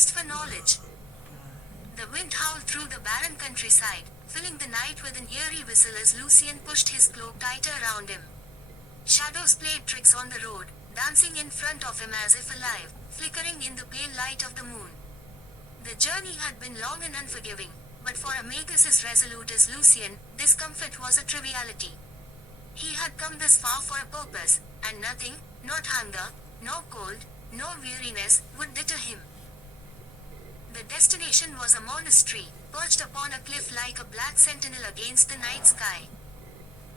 quest for knowledge. The wind howled through the barren countryside, filling the night with an eerie whistle as Lucian pushed his cloak tighter around him. Shadows played tricks on the road, dancing in front of him as if alive, flickering in the pale light of the moon. The journey had been long and unforgiving, but for a magus as resolute as Lucian, discomfort was a triviality. He had come this far for a purpose, and nothing, not hunger, nor cold, nor weariness, would deter him. The destination was a monastery, perched upon a cliff like a black sentinel against the night sky.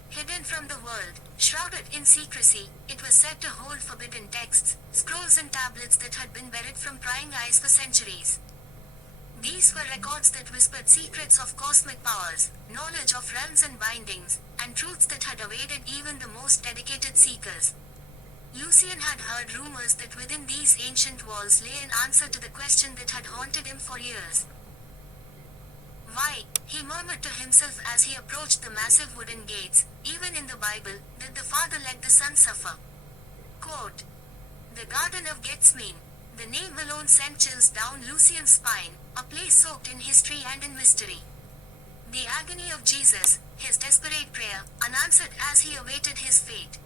Hidden from the world, shrouded in secrecy, it was said to hold forbidden texts, scrolls and tablets that had been buried from prying eyes for centuries. These were records that whispered secrets of cosmic powers, knowledge of realms and bindings, and truths that had awaited even the most dedicated seekers. Lucian had heard rumors that within these ancient walls lay an answer to the question that had haunted him for years. Why, he murmured to himself as he approached the massive wooden gates, even in the Bible, did the Father let the Son suffer? Quote, the Garden of Gethsemane. The name alone sent chills down Lucian's spine, a place soaked in history and in mystery. The agony of Jesus, his desperate prayer, unanswered as he awaited his fate.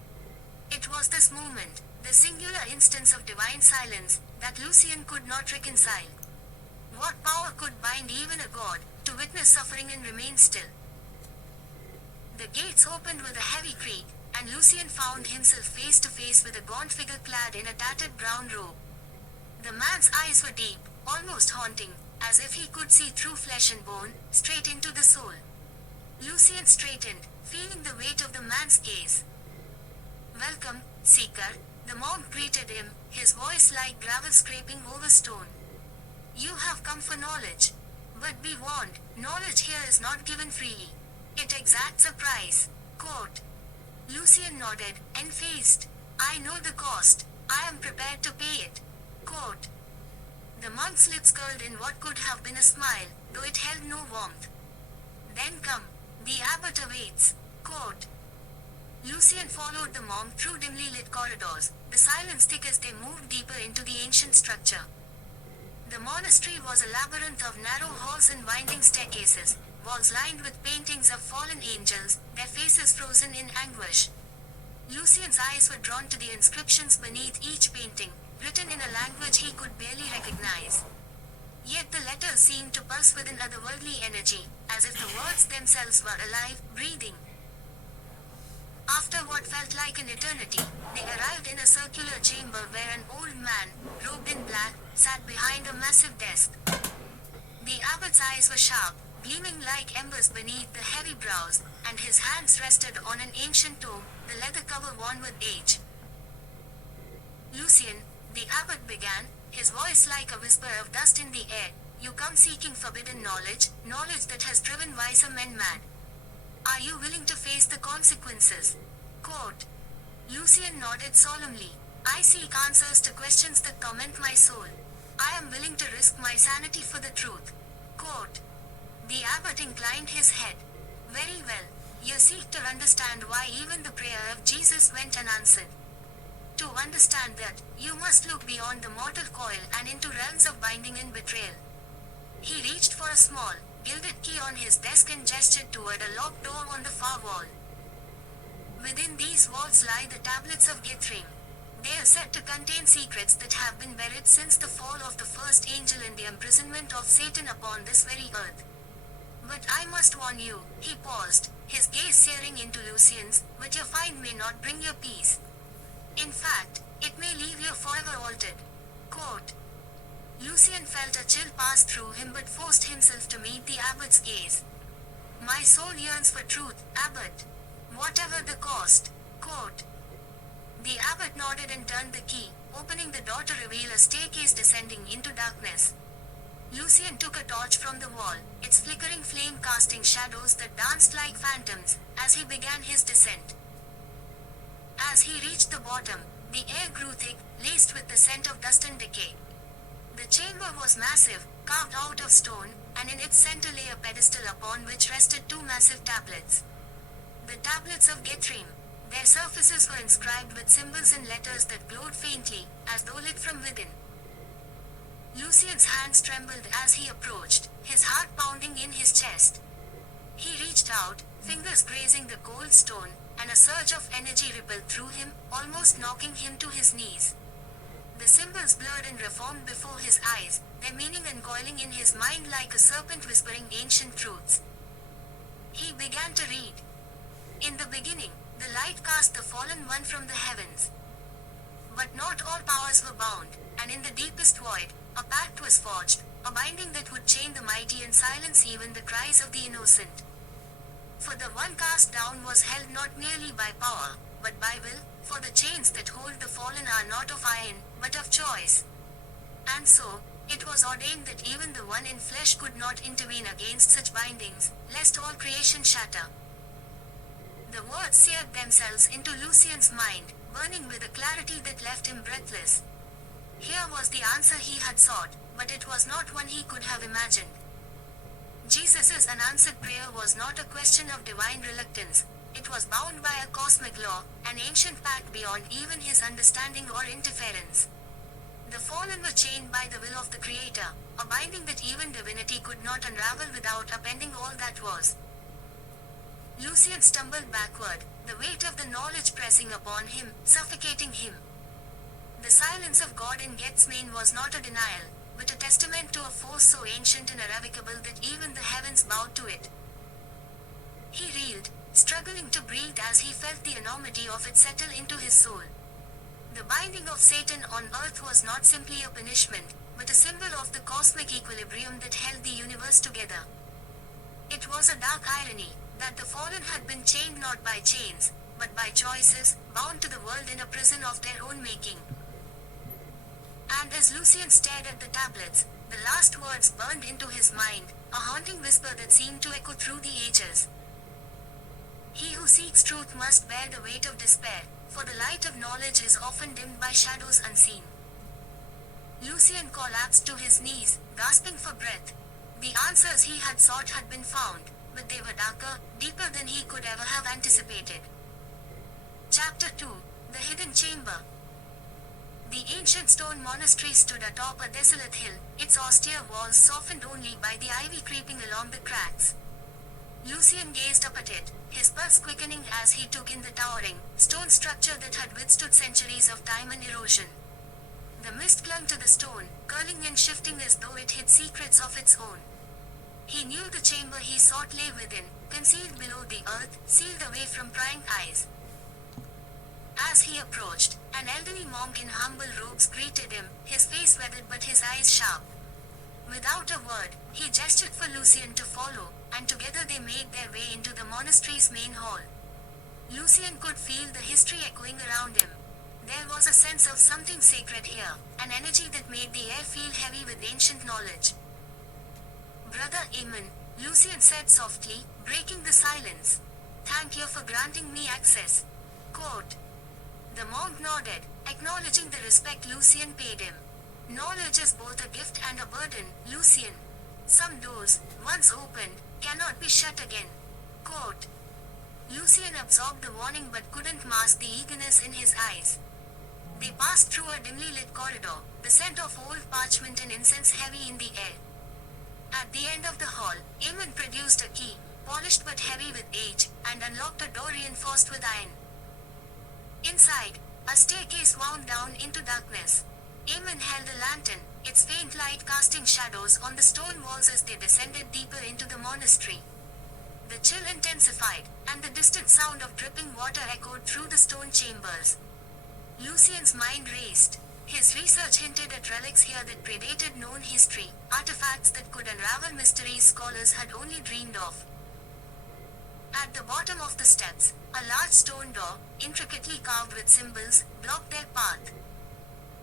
It was this moment, the singular instance of divine silence, that Lucian could not reconcile. What power could bind even a god, to witness suffering and remain still? The gates opened with a heavy creak, and Lucian found himself face to face with a gaunt figure clad in a tattered brown robe. The man's eyes were deep, almost haunting, as if he could see through flesh and bone, straight into the soul. Lucian straightened, feeling the weight of the man's gaze. Welcome, seeker, the monk greeted him, his voice like gravel scraping over stone. You have come for knowledge. But be warned, knowledge here is not given freely. It exacts a price. Quote. Lucian nodded, enthused. I know the cost. I am prepared to pay it. Quote. The monk's lips curled in what could have been a smile, though it held no warmth. Then come. The abbot awaits. Quote. Lucian followed the monk through dimly lit corridors, the silence thick as they moved deeper into the ancient structure. The monastery was a labyrinth of narrow halls and winding staircases, walls lined with paintings of fallen angels, their faces frozen in anguish. Lucian's eyes were drawn to the inscriptions beneath each painting, written in a language he could barely recognize. Yet the letters seemed to pulse with an otherworldly energy, as if the words themselves were alive, breathing. After what felt like an eternity, they arrived in a circular chamber where an old man, robed in black, sat behind a massive desk. The abbot's eyes were sharp, gleaming like embers beneath the heavy brows, and his hands rested on an ancient tome, the leather cover worn with age. Lucian, the abbot began, his voice like a whisper of dust in the air, you come seeking forbidden knowledge, knowledge that has driven wiser men mad. Are you willing to face the consequences? Quote. Lucian nodded solemnly. I seek answers to questions that torment my soul. I am willing to risk my sanity for the truth. Quote. The abbot inclined his head. Very well. You seek to understand why even the prayer of Jesus went unanswered. To understand that, you must look beyond the mortal coil and into realms of binding and betrayal. He reached for a small, gilded key on his desk and gestured toward a locked door on the far wall. Within these walls lie the tablets of Gethsemane. They are said to contain secrets that have been buried since the fall of the first angel and the imprisonment of Satan upon this very earth. But I must warn you, he paused, his gaze searing into Lucian's, what you find may not bring you peace. In fact, it may leave you forever altered. Quote. Lucian felt a chill pass through him but forced himself to meet the abbot's gaze. My soul yearns for truth, abbot. Whatever the cost. Quote. The abbot nodded and turned the key, opening the door to reveal a staircase descending into darkness. Lucian took a torch from the wall, its flickering flame casting shadows that danced like phantoms, as he began his descent. As he reached the bottom, the air grew thick, laced with the scent of dust and decay. The chamber was massive, carved out of stone, and in its center lay a pedestal upon which rested two massive tablets. The tablets of Gethsemane. Their surfaces were inscribed with symbols and letters that glowed faintly, as though lit from within. Lucian's hands trembled as he approached, his heart pounding in his chest. He reached out, fingers grazing the cold stone, and a surge of energy rippled through him, almost knocking him to his knees. The symbols blurred and reformed before his eyes, their meaning uncoiling in his mind like a serpent whispering ancient truths. He began to read. In the beginning, the light cast the fallen one from the heavens. But not all powers were bound, and in the deepest void, a pact was forged, a binding that would chain the mighty and silence even the cries of the innocent. For the one cast down was held not merely by power, but by will, for the chains that hold the fallen are not of iron, but of choice. And so, it was ordained that even the one in flesh could not intervene against such bindings, lest all creation shatter. The words seared themselves into Lucian's mind, burning with a clarity that left him breathless. Here was the answer he had sought, but it was not one he could have imagined. Jesus' unanswered prayer was not a question of divine reluctance. It was bound by a cosmic law, an ancient pact beyond even his understanding or interference. The fallen were chained by the will of the Creator, a binding that even divinity could not unravel without upending all that was. Lucian stumbled backward, the weight of the knowledge pressing upon him, suffocating him. The silence of God in Gethsemane was not a denial, but a testament to a force so ancient and irrevocable that even the heavens bowed to it. He reeled, struggling to breathe as he felt the enormity of it settle into his soul. The binding of Satan on earth was not simply a punishment, but a symbol of the cosmic equilibrium that held the universe together. It was a dark irony, that the fallen had been chained not by chains, but by choices, bound to the world in a prison of their own making. And as Lucian stared at the tablets, the last words burned into his mind, a haunting whisper that seemed to echo through the ages. He who seeks truth must bear the weight of despair, for the light of knowledge is often dimmed by shadows unseen. Lucian collapsed to his knees, gasping for breath. The answers he had sought had been found, but they were darker, deeper than he could ever have anticipated. Chapter 2: The Hidden Chamber. The ancient stone monastery stood atop a desolate hill, its austere walls softened only by the ivy creeping along the cracks. Lucian gazed up at it, his pulse quickening as he took in the towering, stone structure that had withstood centuries of time and erosion. The mist clung to the stone, curling and shifting as though it hid secrets of its own. He knew the chamber he sought lay within, concealed below the earth, sealed away from prying eyes. As he approached, an elderly monk in humble robes greeted him, his face weathered but his eyes sharp. Without a word, he gestured for Lucian to follow, and together they made their way into the monastery's main hall. Lucian could feel the history echoing around him. There was a sense of something sacred here, an energy that made the air feel heavy with ancient knowledge. "Brother Amen," Lucian said softly, breaking the silence. "Thank you for granting me access." Quote. The monk nodded, acknowledging the respect Lucian paid him. "Knowledge is both a gift and a burden, Lucian. Some doors, once opened, cannot be shut again." Quote. Lucian absorbed the warning but couldn't mask the eagerness in his eyes. They passed through a dimly lit corridor, the scent of old parchment and incense heavy in the air. At the end of the hall, Amen produced a key, polished but heavy with age, and unlocked a door reinforced with iron. Inside, a staircase wound down into darkness. Amen held a lantern, its faint light casting shadows on the stone walls as they descended deeper into the monastery. The chill intensified, and the distant sound of dripping water echoed through the stone chambers. Lucian's mind raced. His research hinted at relics here that predated known history, artifacts that could unravel mysteries scholars had only dreamed of. At the bottom of the steps, a large stone door, intricately carved with symbols, blocked their path.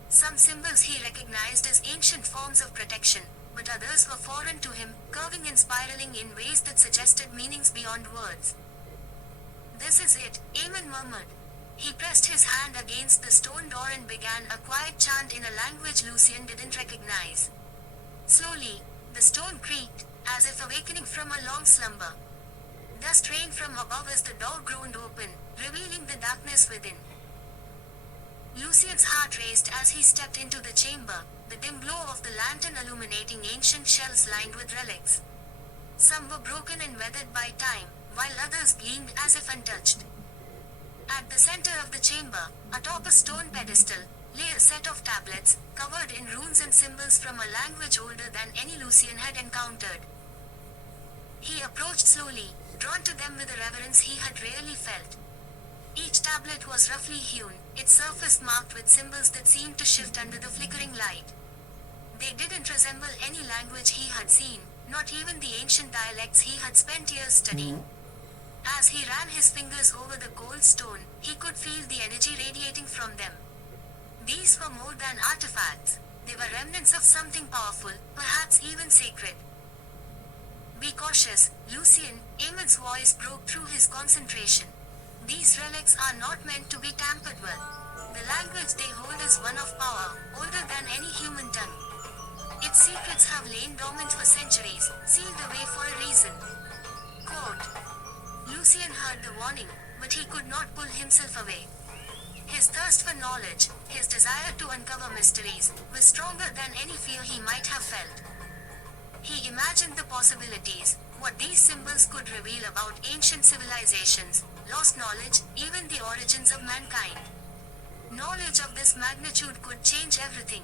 Some symbols he recognized as ancient forms of protection, but others were foreign to him, curving and spiraling in ways that suggested meanings beyond words. "This is it," Amen murmured. He pressed his hand against the stone door and began a quiet chant in a language Lucian didn't recognize. Slowly, the stone creaked, as if awakening from a long slumber. Dust rained from above as the door groaned open, revealing the darkness within. Lucian's heart raced as he stepped into the chamber, the dim glow of the lantern illuminating ancient shelves lined with relics. Some were broken and weathered by time, while others gleamed as if untouched. At the center of the chamber, atop a stone pedestal, lay a set of tablets, covered in runes and symbols from a language older than any Lucian had encountered. He approached slowly, drawn to them with a reverence he had rarely felt. Each tablet was roughly hewn, its surface marked with symbols that seemed to shift under the flickering light. They didn't resemble any language he had seen, not even the ancient dialects he had spent years studying. As he ran his fingers over the cold stone, he could feel the energy radiating from them. These were more than artifacts. They were remnants of something powerful, perhaps even sacred. Be cautious, Lucian, Amon's voice broke through his concentration. These relics are not meant to be tampered with. The language they hold is one of power, older than any human tongue. Its secrets have lain dormant for centuries, sealed away for a reason. Quote. Lucian heard the warning, but he could not pull himself away. His thirst for knowledge, his desire to uncover mysteries, was stronger than any fear he might have felt. He imagined the possibilities, what these symbols could reveal about ancient civilizations, lost knowledge, even the origins of mankind. Knowledge of this magnitude could change everything.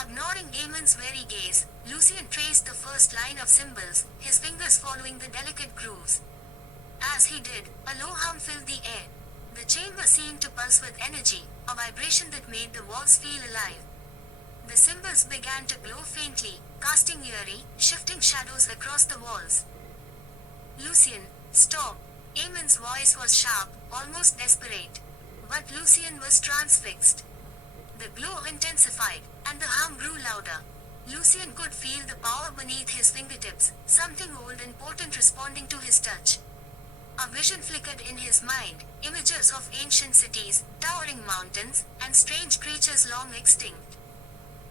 Ignoring Amon's wary gaze, Lucian traced the first line of symbols, his fingers following the delicate grooves. As he did, a low hum filled the air. The chamber seemed to pulse with energy, a vibration that made the walls feel alive. The symbols began to glow faintly, casting eerie, shifting shadows across the walls. Lucian, stop! Amon's voice was sharp, almost desperate. But Lucian was transfixed. The glow intensified, and the hum grew louder. Lucian could feel the power beneath his fingertips, something old and potent responding to his touch. A vision flickered in his mind, images of ancient cities, towering mountains, and strange creatures long extinct.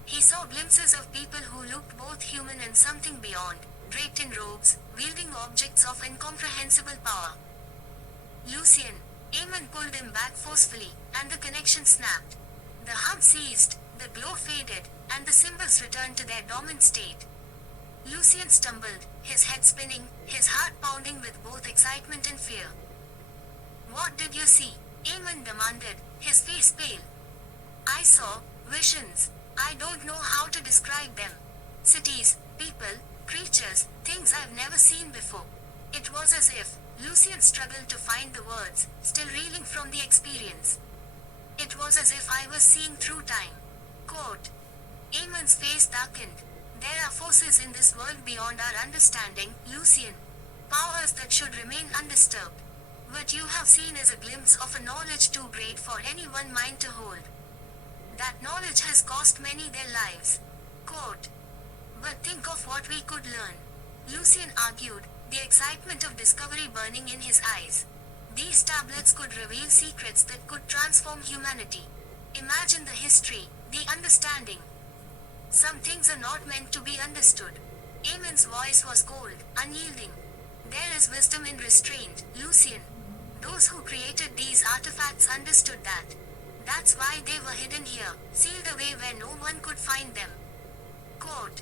He saw glimpses of people who looked both human and something beyond, draped in robes, wielding objects of incomprehensible power. Lucian, Amon pulled him back forcefully, and the connection snapped. The hum ceased, the glow faded, and the symbols returned to their dormant state. Lucian stumbled, his head spinning, his heart pounding with both excitement and fear. What did you see? Amon demanded, his face pale. I saw visions. I don't know how to describe them. Cities, people, creatures, things I've never seen before. It was as if Lucian struggled to find the words, still reeling from the experience. It was as if I was seeing through time. Quote. Amon's face darkened. There are forces in this world beyond our understanding, Lucian. Powers that should remain undisturbed. What you have seen is a glimpse of a knowledge too great for any one mind to hold. That knowledge has cost many their lives. Quote. But think of what we could learn. Lucian argued, the excitement of discovery burning in his eyes. These tablets could reveal secrets that could transform humanity. Imagine the history, the understanding. Some things are not meant to be understood. Amon's voice was cold, unyielding. There is wisdom in restraint, Lucian. Those who created these artifacts understood that. That's why they were hidden here, sealed away where no one could find them. Quote.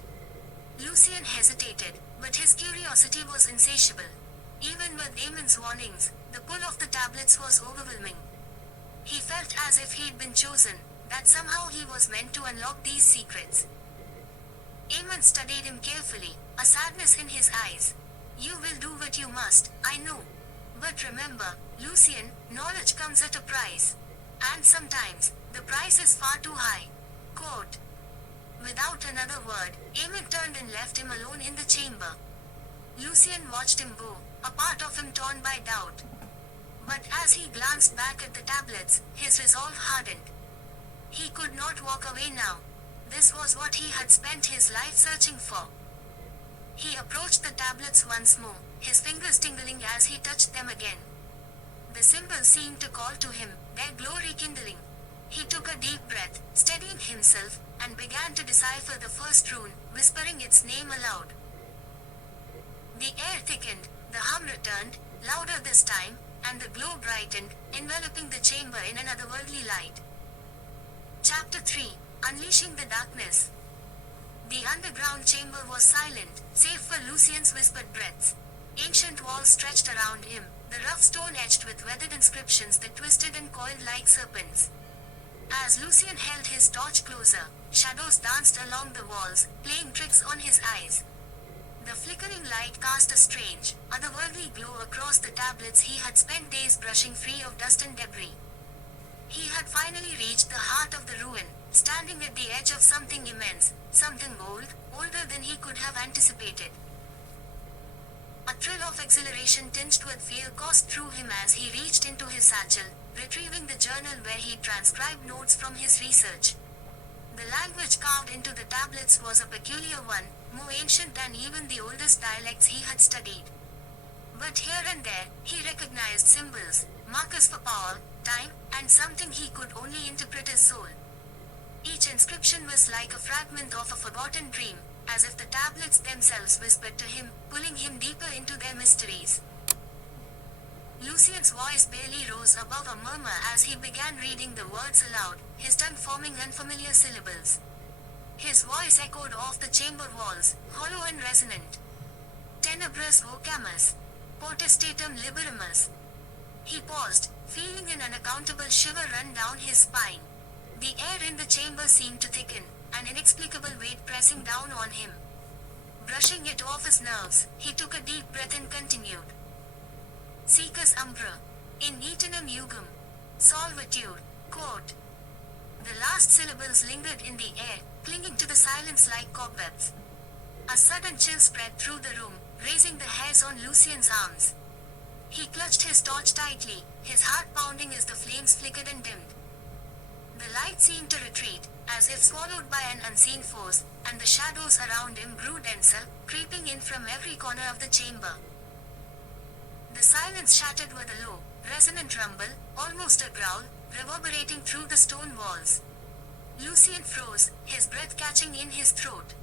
Lucian hesitated, but his curiosity was insatiable. Even with Amon's warnings, the pull of the tablets was overwhelming. He felt as if he'd been chosen, that somehow he was meant to unlock these secrets. Amon studied him carefully, a sadness in his eyes. You will do what you must, I know. But remember, Lucian, knowledge comes at a price. And sometimes, the price is far too high. Quote. Without another word, Amon turned and left him alone in the chamber. Lucian watched him go, a part of him torn by doubt. But as he glanced back at the tablets, his resolve hardened. He could not walk away now. This was what he had spent his life searching for. He approached the tablets once more, his fingers tingling as he touched them again. The symbols seemed to call to him, their glow rekindling. He took a deep breath, steadying himself, and began to decipher the first rune, whispering its name aloud. The air thickened, the hum returned, louder this time, and the glow brightened, enveloping the chamber in an otherworldly light. Chapter 3. unleashing the darkness. The underground chamber was silent, save for Lucian's whispered breaths. Ancient walls stretched around him, the rough stone etched with weathered inscriptions that twisted and coiled like serpents. As Lucian held his torch closer, shadows danced along the walls, playing tricks on his eyes. The flickering light cast a strange, otherworldly glow across the tablets he had spent days brushing free of dust and debris. He had finally reached the heart of the ruin, standing at the edge of something immense, something old, older than he could have anticipated. A thrill of exhilaration tinged with fear coursed through him as he reached into his satchel, retrieving the journal where he transcribed notes from his research. The language carved into the tablets was a peculiar one, more ancient than even the oldest dialects he had studied. But here and there, he recognized symbols, markers for power, time, and something he could only interpret as soul. Each inscription was like a fragment of a forgotten dream, as if the tablets themselves whispered to him, pulling him deeper into their mysteries. Lucian's voice barely rose above a murmur as he began reading the words aloud, his tongue forming unfamiliar syllables. His voice echoed off the chamber walls, hollow and resonant. Tenebras vocamus, potestatum liberamus. He paused, feeling an unaccountable shiver run down his spine. The air in the chamber seemed to thicken, an inexplicable weight pressing down on him. Brushing it off his nerves, he took a deep breath and continued. Secus umbra. In eternum jugum. Solvitude. Quote. The last syllables lingered in the air, clinging to the silence like cobwebs. A sudden chill spread through the room, raising the hairs on Lucian's arms. He clutched his torch tightly, his heart pounding as the flames flickered and dimmed. The light seemed to retreat, as if swallowed by an unseen force, and the shadows around him grew denser, creeping in from every corner of the chamber. The silence shattered with a low, resonant rumble, almost a growl, reverberating through the stone walls. Lucian froze, his breath catching in his throat.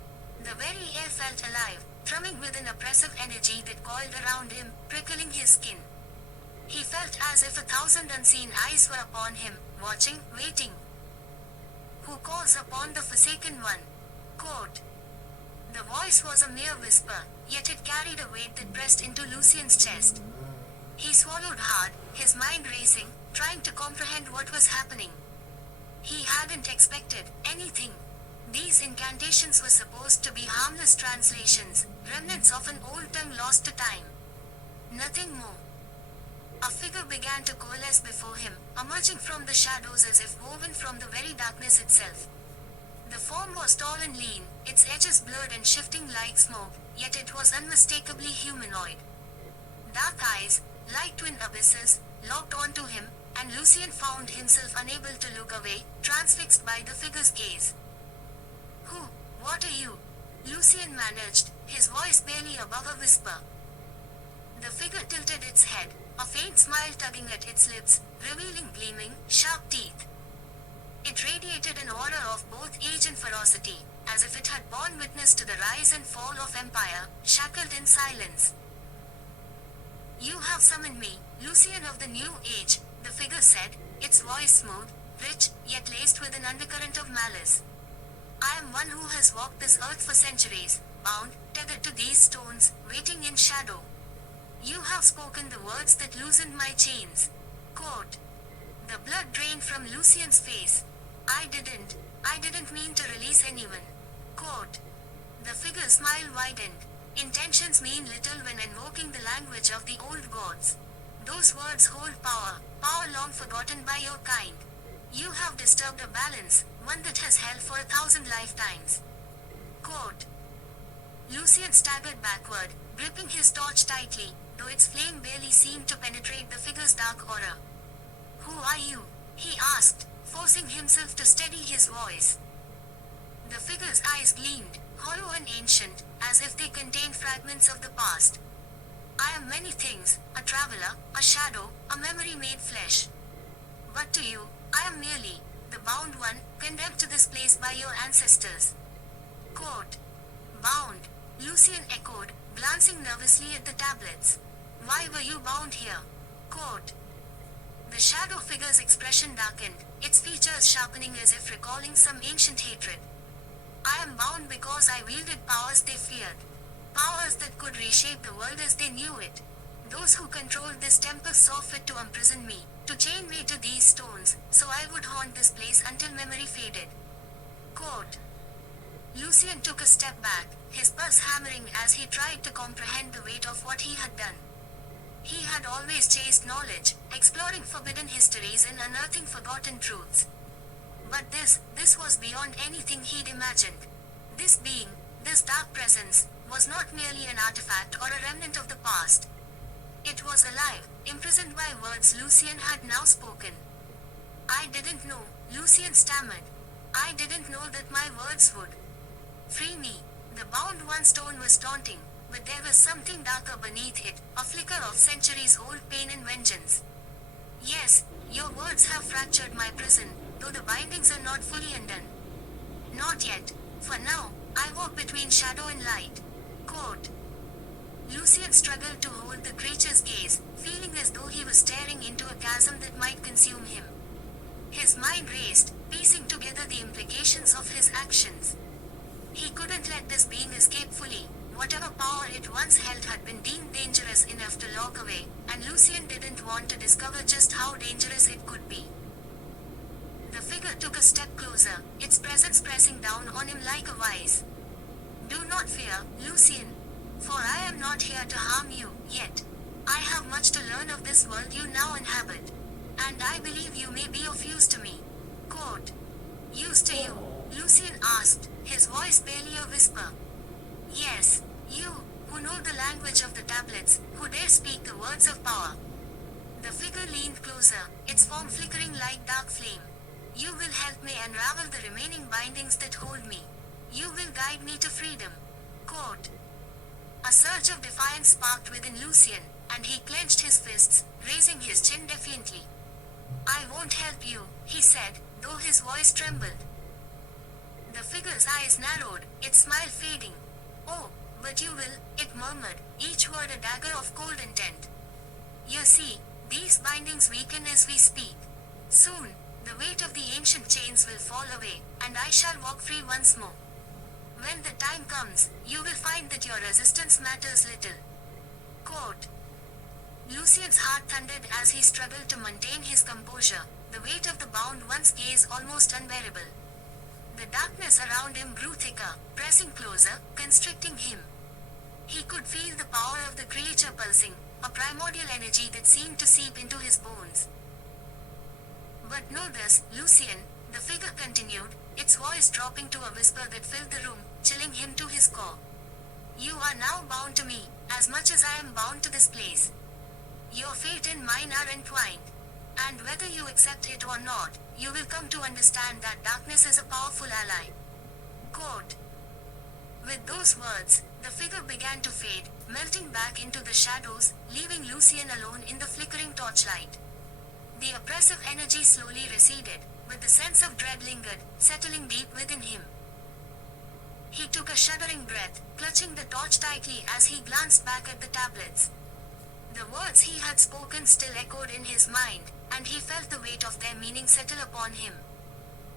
The very air felt alive, thrumming with an oppressive energy that coiled around him, prickling his skin. He felt as if 1,000 unseen eyes were upon him, watching, waiting. Who calls upon the forsaken one? Quote. The voice was a mere whisper, yet it carried a weight that pressed into Lucian's chest. He swallowed hard, his mind racing, trying to comprehend what was happening. He hadn't expected anything. These incantations were supposed to be harmless translations, remnants of an old tongue lost to time. Nothing more. A figure began to coalesce before him, emerging from the shadows as if woven from the very darkness itself. The form was tall and lean, its edges blurred and shifting like smoke, yet it was unmistakably humanoid. Dark eyes, like twin abysses, locked onto him, and Lucian found himself unable to look away, transfixed by the figure's gaze. Who? What are you? Lucian managed, his voice barely above a whisper. The figure tilted its head, a faint smile tugging at its lips, revealing gleaming, sharp teeth. It radiated an aura of both age and ferocity, as if it had borne witness to the rise and fall of empire, shackled in silence. You have summoned me, Lucian of the New Age, the figure said, its voice smooth, rich, yet laced with an undercurrent of malice. I am one who has walked this earth for centuries, bound, tethered to these stones, waiting in shadow. You have spoken the words that loosened my chains. Quote. The blood drained from Lucian's face. I didn't mean to release anyone. Quote. The figure's smile widened. Intentions mean little when invoking the language of the old gods. Those words hold power, power long forgotten by your kind. You have disturbed a balance, one that has held for 1,000 lifetimes. Quote. Lucian staggered backward, gripping his torch tightly, though its flame barely seemed to penetrate the figure's dark aura. Who are you? He asked, forcing himself to steady his voice. The figure's eyes gleamed, hollow and ancient, as if they contained fragments of the past. I am many things, a traveler, a shadow, a memory made flesh. But to you, I am merely the bound one, condemned to this place by your ancestors. Quote. Bound, Lucian echoed, glancing nervously at the tablets. Why were you bound here? Quote. The shadow figure's expression darkened, its features sharpening as if recalling some ancient hatred. I am bound because I wielded powers they feared. Powers that could reshape the world as they knew it. Those who controlled this temple saw fit to imprison me, to chain me to these stones, so I would haunt this place until memory faded. Quote. Lucian took a step back, his pulse hammering as he tried to comprehend the weight of what he had done. He had always chased knowledge, exploring forbidden histories and unearthing forgotten truths. But this was beyond anything he'd imagined. This being, this dark presence, was not merely an artifact or a remnant of the past. It was alive, imprisoned by words Lucian had now spoken. I didn't know, Lucian stammered. I didn't know that my words would free me. The bound one stone was taunting, but there was something darker beneath it, a flicker of centuries-old pain and vengeance. Yes, your words have fractured my prison, though the bindings are not fully undone. Not yet. For now, I walk between shadow and light. Quote. Lucian struggled to hold the creature's gaze, feeling as though he was staring into a chasm that might consume him. His mind raced, piecing together the implications of his actions. He couldn't let this being escape fully. Whatever power it once held had been deemed dangerous enough to lock away, and Lucian didn't want to discover just how dangerous it could be. The figure took a step closer, its presence pressing down on him like a vise. Do not fear, Lucian. For I am not here to harm you, yet. I have much to learn of this world you now inhabit. And I believe you may be of use to me. Quote. Use to you? Lucian asked, his voice barely a whisper. Yes, you, who know the language of the tablets, who dare speak the words of power. The figure leaned closer, its form flickering like dark flame. You will help me unravel the remaining bindings that hold me. You will guide me to freedom. Quote. A surge of defiance sparked within Lucian, and he clenched his fists, raising his chin defiantly. I won't help you, he said, though his voice trembled. The figure's eyes narrowed, its smile fading. Oh, but you will, it murmured, each word a dagger of cold intent. You see, these bindings weaken as we speak. Soon, the weight of the ancient chains will fall away, and I shall walk free once more. When the time comes, you will find that your resistance matters little. Quote. Lucian's heart thundered as he struggled to maintain his composure, the weight of the bound one's gaze almost unbearable. The darkness around him grew thicker, pressing closer, constricting him. He could feel the power of the creature pulsing, a primordial energy that seemed to seep into his bones. But know this, Lucian, the figure continued, its voice dropping to a whisper that filled the room, chilling him to his core. You are now bound to me, as much as I am bound to this place. Your fate and mine are entwined. And whether you accept it or not, you will come to understand that darkness is a powerful ally. Quote. With those words, the figure began to fade, melting back into the shadows, leaving Lucian alone in the flickering torchlight. The oppressive energy slowly receded, but the sense of dread lingered, settling deep within him. He took a shuddering breath, clutching the torch tightly as he glanced back at the tablets. The words he had spoken still echoed in his mind, and he felt the weight of their meaning settle upon him.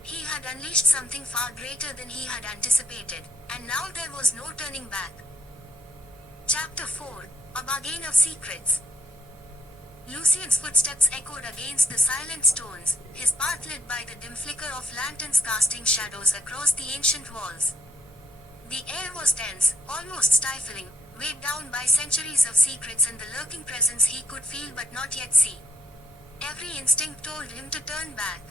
He had unleashed something far greater than he had anticipated, and now there was no turning back. Chapter 4, A Bargain of Secrets. Lucian's footsteps echoed against the silent stones, his path lit by the dim flicker of lanterns casting shadows across the ancient walls. The air was dense, almost stifling, weighed down by centuries of secrets and the lurking presence he could feel but not yet see. Every instinct told him to turn back.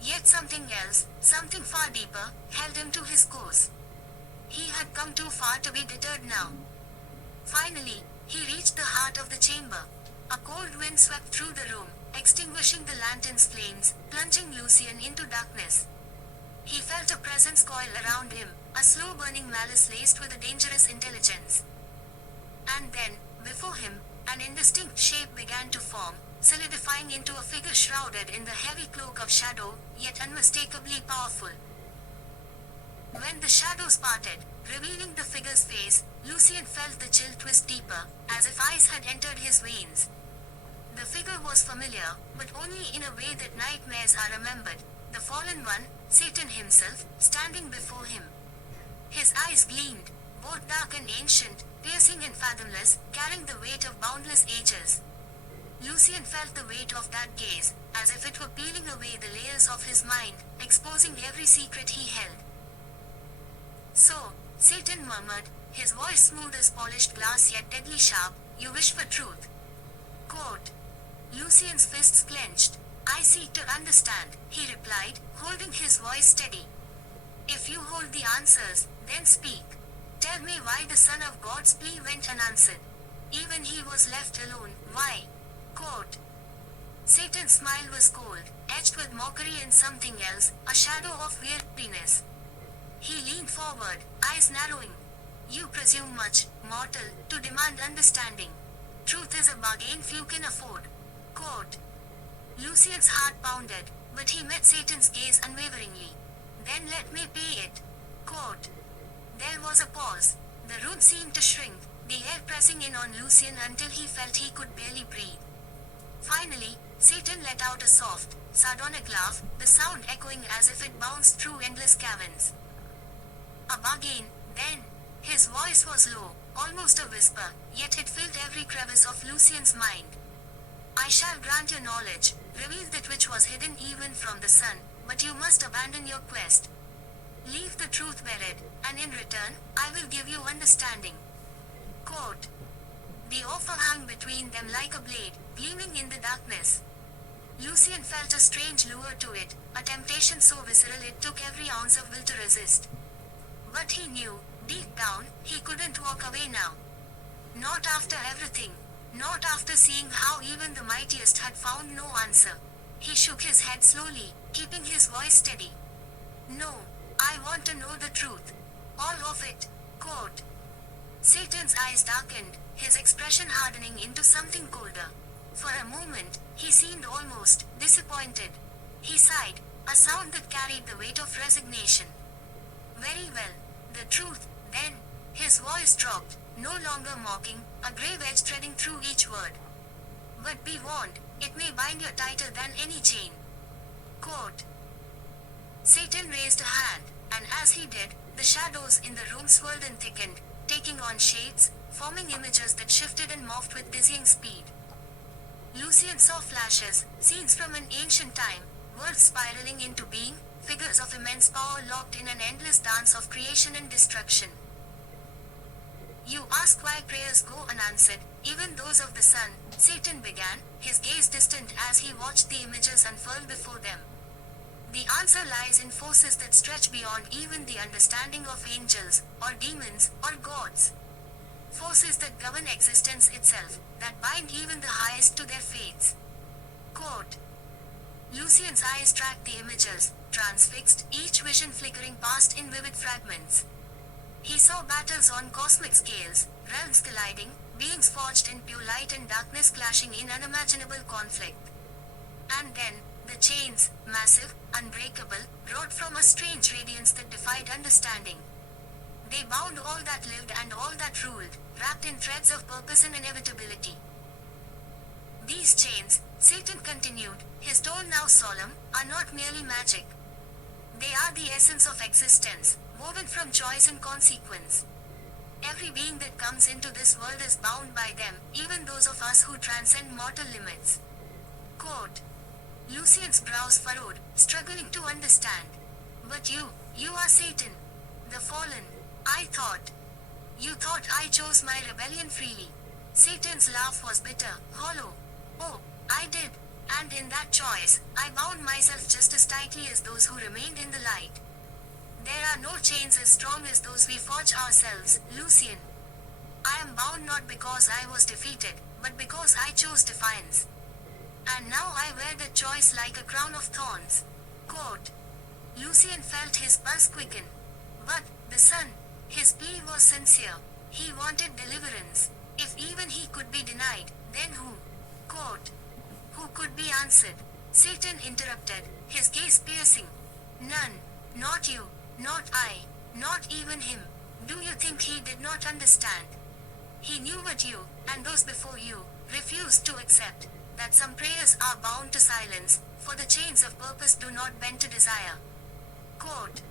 Yet something else, something far deeper, held him to his course. He had come too far to be deterred now. Finally, he reached the heart of the chamber. A cold wind swept through the room, extinguishing the lantern's flames, plunging Lucian into darkness. He felt a presence coil around him, a slow-burning malice laced with a dangerous intelligence. And then, before him, an indistinct shape began to form, solidifying into a figure shrouded in the heavy cloak of shadow, yet unmistakably powerful. When the shadows parted, revealing the figure's face, Lucian felt the chill twist deeper, as if ice had entered his veins. The figure was familiar, but only in a way that nightmares are remembered. The fallen one, Satan himself, standing before him. His eyes gleamed, both dark and ancient, piercing and fathomless, carrying the weight of boundless ages. Lucian felt the weight of that gaze, as if it were peeling away the layers of his mind, exposing every secret he held. "So," Satan murmured, his voice smooth as polished glass yet deadly sharp, "you wish for truth." Quote. Lucian's fists clenched. "I seek to understand," he replied, holding his voice steady. "If you hold the answers, then speak. Tell me why the Son of God's plea went unanswered. Even he was left alone, why?" Quote. Satan's smile was cold, etched with mockery and something else, a shadow of weariness. He leaned forward, eyes narrowing. "You presume much, mortal, to demand understanding. Truth is a bargain few can afford." Quote. Lucian's heart pounded, but he met Satan's gaze unwaveringly. "Then let me pay it." Quote. There was a pause. The room seemed to shrink, the air pressing in on Lucian until he felt he could barely breathe. Finally, Satan let out a soft, sardonic laugh, the sound echoing as if it bounced through endless caverns. "A bargain, then?" His voice was low, almost a whisper, yet it filled every crevice of Lucian's mind. "I shall grant you knowledge, reveal that which was hidden even from the sun, but you must abandon your quest. Leave the truth buried, and in return, I will give you understanding." Quote. The offer hung between them like a blade, gleaming in the darkness. Lucian felt a strange lure to it, a temptation so visceral it took every ounce of will to resist. But he knew, deep down, he couldn't walk away now. Not after everything. Not after seeing how even the mightiest had found no answer. He shook his head slowly, keeping his voice steady. "No, I want to know the truth. All of it." Quote. Satan's eyes darkened, his expression hardening into something colder. For a moment, he seemed almost disappointed. He sighed, a sound that carried the weight of resignation. "Very well. The truth, then." His voice dropped, no longer mocking, a grave edge threading through each word. "But be warned, it may bind you tighter than any chain." Quote. Satan raised a hand, and as he did, the shadows in the room swirled and thickened, taking on shapes, forming images that shifted and morphed with dizzying speed. Lucian saw flashes, scenes from an ancient time, worlds spiraling into being, figures of immense power locked in an endless dance of creation and destruction. "You ask why prayers go unanswered, even those of the sun," Satan began, his gaze distant as he watched the images unfurl before them. "The answer lies in forces that stretch beyond even the understanding of angels, or demons, or gods. Forces that govern existence itself, that bind even the highest to their fates." Quote. Lucian's eyes tracked the images, transfixed, each vision flickering past in vivid fragments. He saw battles on cosmic scales, realms colliding, beings forged in pure light and darkness clashing in unimaginable conflict. And then, the chains, massive, unbreakable, wrought from a strange radiance that defied understanding. They bound all that lived and all that ruled, wrapped in threads of purpose and inevitability. "These chains," Satan continued, his tone now solemn, "are not merely magic. They are the essence of existence, woven from choice and consequence. Every being that comes into this world is bound by them, even those of us who transcend mortal limits." Quote. Lucian's brows furrowed, struggling to understand. "But you are Satan. The fallen. I thought. You thought I chose my rebellion freely." Satan's laugh was bitter, hollow. "Oh, I did. And in that choice, I bound myself just as tightly as those who remained in the light. There are no chains as strong as those we forge ourselves, Lucian. I am bound not because I was defeated, but because I chose defiance. And now I wear that choice like a crown of thorns." Quote. Lucian felt his pulse quicken. But, the sun, his plea was sincere. He wanted deliverance. If even he could be denied, then who? Quote. Who could be answered? Satan interrupted, his gaze piercing. "None. Not you. Not I. Not even him. Do you think he did not understand? He knew what you, and those before you, refused to accept. that some prayers are bound to silence, for the chains of purpose do not bend to desire. Quote.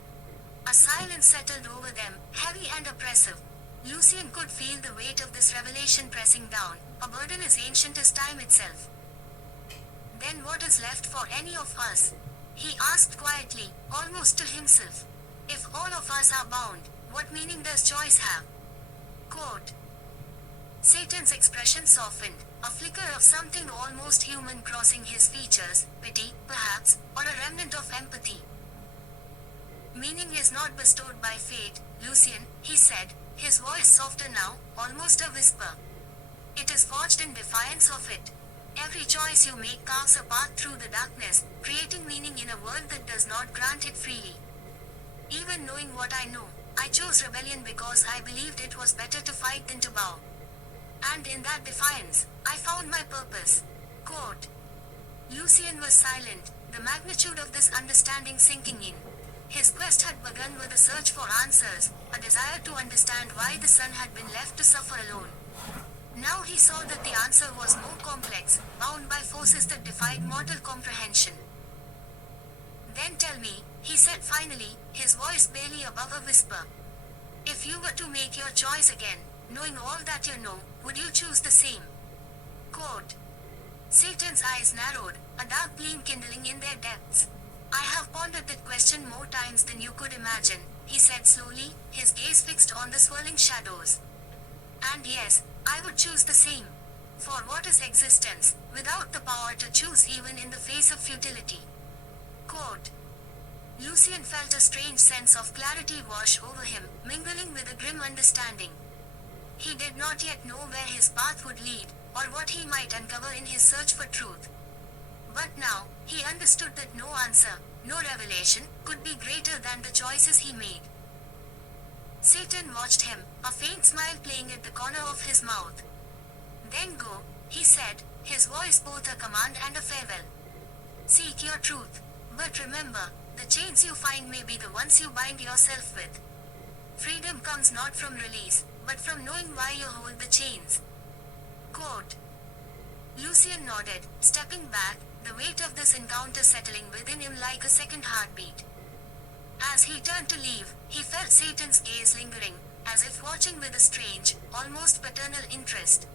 A silence settled over them, heavy and oppressive. Lucian could feel the weight of this revelation pressing down, a burden as ancient as time itself. Then what is left for any of us? He asked quietly, almost to himself. If all of us are bound, what meaning does choice have? Quote. Satan's expression softened, a flicker of something almost human crossing his features, pity, perhaps, or a remnant of empathy. Meaning is not bestowed by fate, Lucian, he said, his voice softer now, almost a whisper. It is forged in defiance of it. Every choice you make carves a path through the darkness, creating meaning in a world that does not grant it freely. Even knowing what I know, I chose rebellion because I believed it was better to fight than to bow. And in that defiance, I found my purpose. Quote. Lucian was silent, the magnitude of this understanding sinking in. His quest had begun with a search for answers, a desire to understand why the son had been left to suffer alone. Now he saw that the answer was more complex, bound by forces that defied mortal comprehension. Then tell me, he said finally, his voice barely above a whisper. If you were to make your choice again, knowing all that you know, would you choose the same? Quote. Satan's eyes narrowed, a dark gleam kindling in their depths. I have pondered that question more times than you could imagine, he said slowly, his gaze fixed on the swirling shadows. And yes, I would choose the same. For what is existence, without the power to choose even in the face of futility? Quote. Lucian felt a strange sense of clarity wash over him, mingling with a grim understanding. He did not yet know where his path would lead, or what he might uncover in his search for truth. But now, he understood that no answer, no revelation, could be greater than the choices he made. Satan watched him, a faint smile playing at the corner of his mouth. Then go, he said, his voice both a command and a farewell. Seek your truth, but remember, the chains you find may be the ones you bind yourself with. Freedom comes not from release, but from knowing why you hold the chains. Quote. Lucian nodded, stepping back, the weight of this encounter settling within him like a second heartbeat. As he turned to leave, he felt Satan's gaze lingering, as if watching with a strange, almost paternal interest.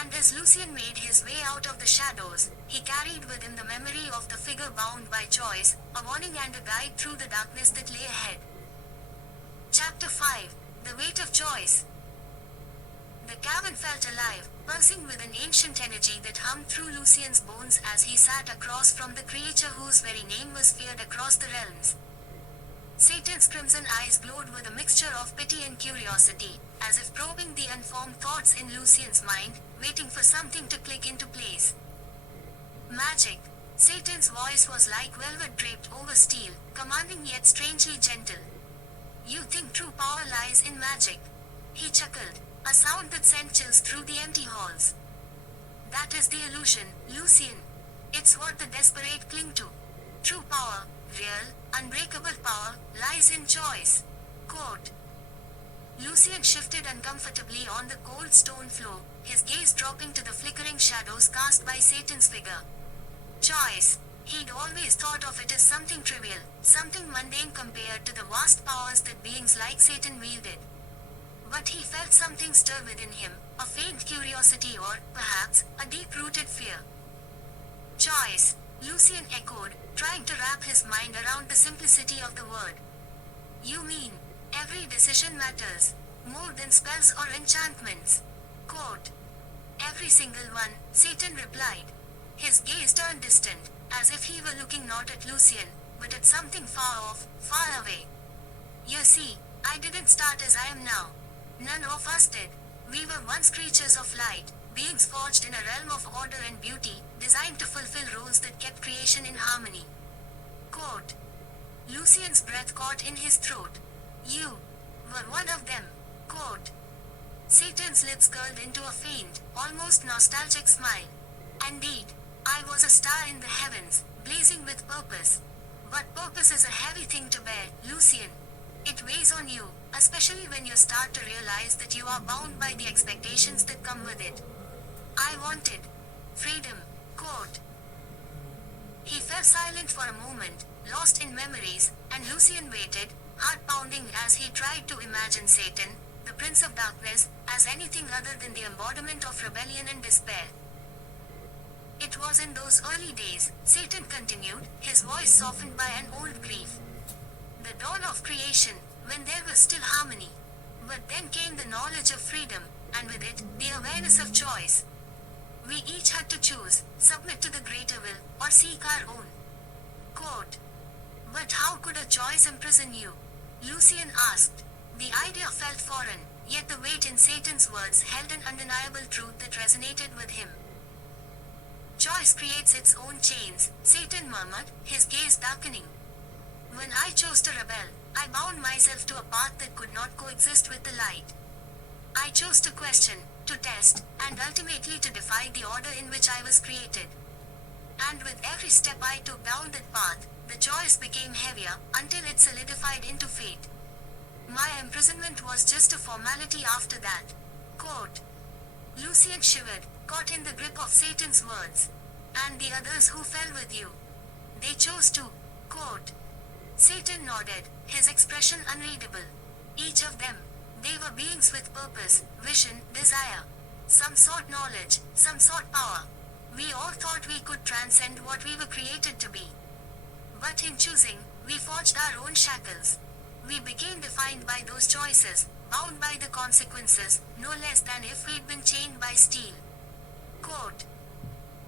And as Lucian made his way out of the shadows, he carried with him the memory of the figure bound by choice, a warning and a guide through the darkness that lay ahead. Chapter 5. The Weight of Choice. The cavern felt alive, pulsing with an ancient energy that hummed through Lucian's bones as he sat across from the creature whose very name was feared across the realms. Satan's crimson eyes glowed with a mixture of pity and curiosity, as if probing the unformed thoughts in Lucian's mind, waiting for something to click into place. Magic. Satan's voice was like velvet draped over steel, commanding yet strangely gentle. You think true power lies in magic? He chuckled, a sound that sent chills through the empty halls. That is the illusion, Lucian. It's what the desperate cling to. True power, real, unbreakable power, lies in choice. Quote. Lucian shifted uncomfortably on the cold stone floor, his gaze dropping to the flickering shadows cast by Satan's figure. Choice. He'd always thought of it as something trivial, something mundane compared to the vast powers that beings like Satan wielded. But he felt something stir within him, a faint curiosity or, perhaps, a deep-rooted fear. Choice. Lucian echoed, trying to wrap his mind around the simplicity of the word. You mean, every decision matters, more than spells or enchantments? Quote. Every single one, Satan replied. His gaze turned distant, as if he were looking not at Lucian, but at something far off, far away. You see, I didn't start as I am now. None of us did. We were once creatures of light, beings forged in a realm of order and beauty, designed to fulfill roles that kept creation in harmony. Quote. Lucian's breath caught in his throat. You were one of them. Quote. Satan's lips curled into a faint, almost nostalgic smile. Indeed, I was a star in the heavens, blazing with purpose. But purpose is a heavy thing to bear, Lucian. It weighs on you, especially when you start to realize that you are bound by the expectations that come with it. I wanted freedom. Quote. He fell silent for a moment, lost in memories, and Lucian waited, heart pounding as he tried to imagine Satan, the Prince of Darkness, as anything other than the embodiment of rebellion and despair. It was in those early days, Satan continued, his voice softened by an old grief. The dawn of creation, when there was still harmony. But then came the knowledge of freedom, and with it, the awareness of choice. We each had to choose, submit to the greater will, or seek our own. Quote. But how could a choice imprison you? Lucian asked. The idea felt foreign, yet the weight in Satan's words held an undeniable truth that resonated with him. Choice creates its own chains, Satan murmured, his gaze darkening. When I chose to rebel, I bound myself to a path that could not coexist with the light. I chose to question, to test, and ultimately to defy the order in which I was created. And with every step I took down that path, the choice became heavier, until it solidified into fate. My imprisonment was just a formality after that. Quote. Lucian shivered, caught in the grip of Satan's words. And the others who fell with you. They chose to. Quote. Satan nodded, his expression unreadable. Each of them. They were beings with purpose, vision, desire. Some sought knowledge, some sought power. We all thought we could transcend what we were created to be. But in choosing, we forged our own shackles. We became defined by those choices, bound by the consequences, no less than if we'd been chained by steel. Quote.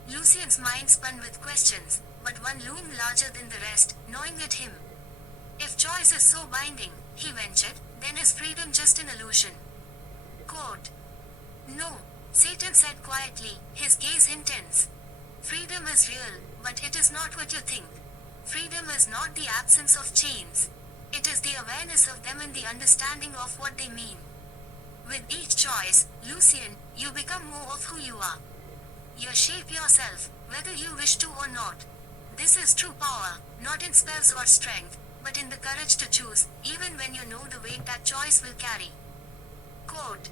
Lucian's mind spun with questions, but one loomed larger than the rest, gnawing at him. If choice is so binding, he ventured, then is freedom just an illusion? Quote. No, Satan said quietly, his gaze intense. Freedom is real, but it is not what you think. Freedom is not the absence of chains. It is the awareness of them and the understanding of what they mean. With each choice, Lucian, you become more of who you are. You shape yourself, whether you wish to or not. This is true power, not in spells or strength, but in the courage to choose, even when you know the weight that choice will carry. Quote.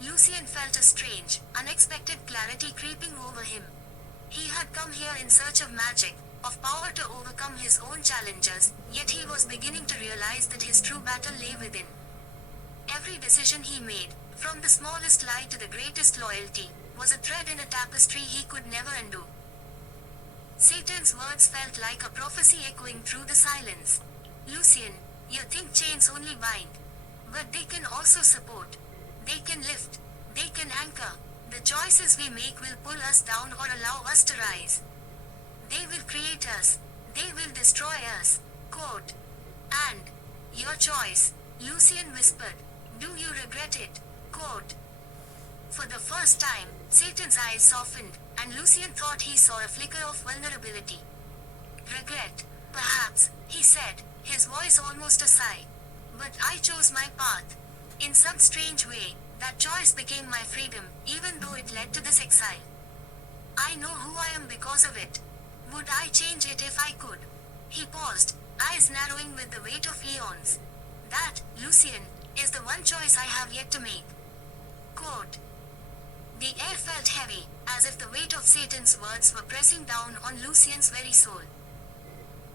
Lucian felt a strange, unexpected clarity creeping over him. He had come here in search of magic, of power to overcome his own challenges, yet he was beginning to realize that his true battle lay within. Every decision he made, from the smallest lie to the greatest loyalty, was a thread in a tapestry he could never undo. Satan's words felt like a prophecy echoing through the silence. Lucian, you think chains only bind. But they can also support. They can lift. They can anchor. The choices we make will pull us down or allow us to rise. They will create us. They will destroy us. Quote. And your choice, Lucian whispered. Do you regret it? Quote. For the first time, Satan's eyes softened, and Lucian thought he saw a flicker of vulnerability. Regret, perhaps, he said, his voice almost a sigh. But I chose my path. In some strange way, that choice became my freedom, even though it led to this exile. I know who I am because of it. Would I change it if I could? He paused, eyes narrowing with the weight of eons. That, Lucian, is the one choice I have yet to make. Quote. The air felt heavy, as if the weight of Satan's words were pressing down on Lucian's very soul.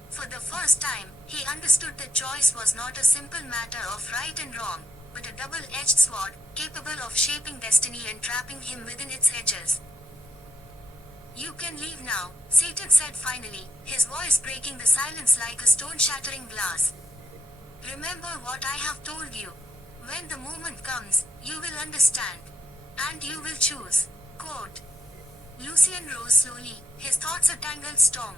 For the first time, he understood that choice was not a simple matter of right and wrong, but a double-edged sword, capable of shaping destiny and trapping him within its edges. You can leave now, Satan said finally, his voice breaking the silence like a stone-shattering glass. Remember what I have told you. When the moment comes, you will understand. And you will choose. Quote. Lucian rose slowly, his thoughts a tangled storm.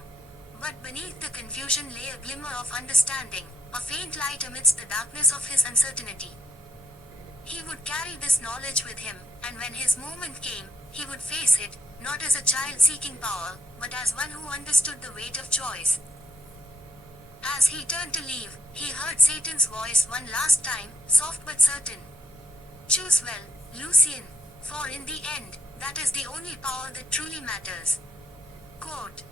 But beneath the confusion lay a glimmer of understanding, a faint light amidst the darkness of his uncertainty. He would carry this knowledge with him, and when his moment came, he would face it, not as a child seeking power, but as one who understood the weight of choice. As he turned to leave, he heard Satan's voice one last time, soft but certain. Choose well, Lucian. For in the end, that is the only power that truly matters. Quote.